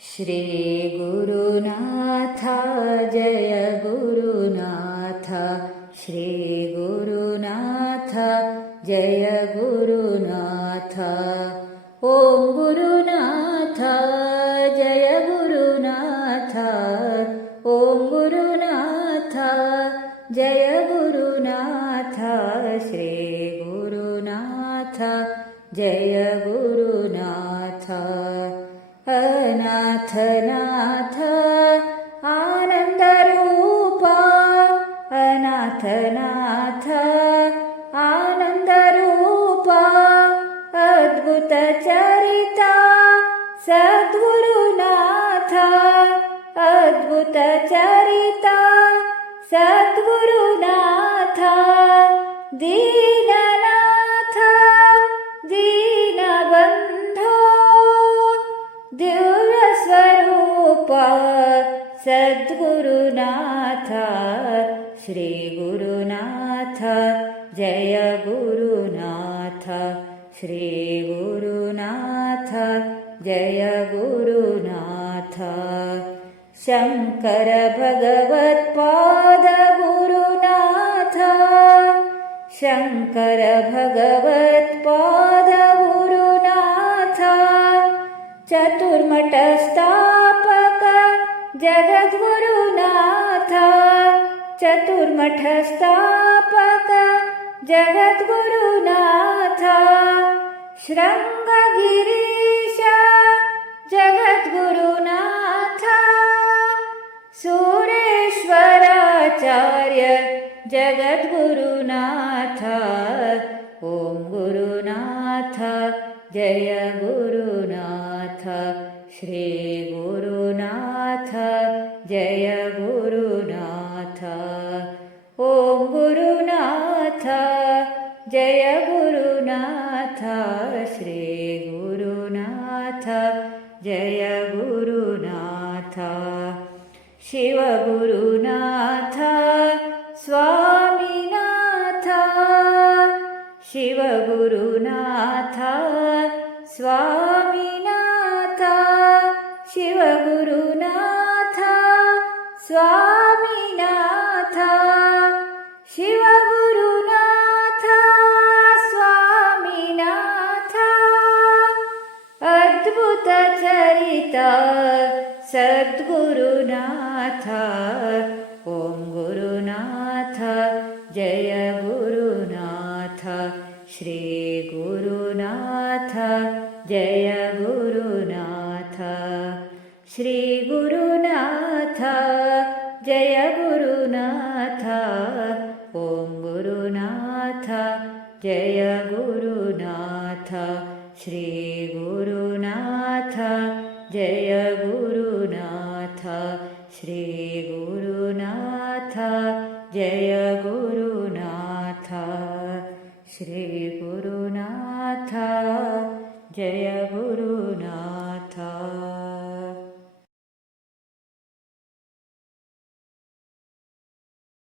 श्रीगुरुनाथ Jai Gurunath. श्रीगुरुनाथ Jai Gurunath. Om Gurunath Jai Gurunath. Om Gurunath Jai Gurunath. श्रीगुरुनाथ Jai Gurunath अनाथनाथ आनन्दरूपा अनाथनाथ आनन्दरूपा अद्भुतचरिता Sadgurunath अद्भुतचरिता Sadgurunath Deenanath Sadgurunath श्रीगुरुनाथ Jai Gurunath श्रीगुरुनाथ Jai Gurunath. Shankar भगवत्पादगुरुनाथ Shankar भगवत्पादगुरुनाथ चतुर्मठस्थापक जगद्गुरुनाथ चतुर्मठस्थापक जगद्गुरुनाथ शृङ्गगिरीश जगद्गुरुनाथ Sureshwaracharya जगद्गुरुनाथ Om Gurunath Jai Gurunath श्रीगुरुनाथ Jai Gurunath. Om Gurunath. Jai Gurunath. श्रीगुरुनाथ Jai Gurunath. शिवगुरुनाथ Swaminath. शिवगुरुनाथ Swaminath अद्भुतचरिता Sadgurunath. Om Gurunath Jai Gurunath. श्रीगुरुनाथ Jai Gurunath. श्रीगुरुनाथ Jai Gurunath. Om Gurunath Jai Gurunath श्रीगुरुनाथ Jai Gurunath. श्रीगुरुनाथ Jai Gurunath. श्रीगुरुनाथ Jai Gurunath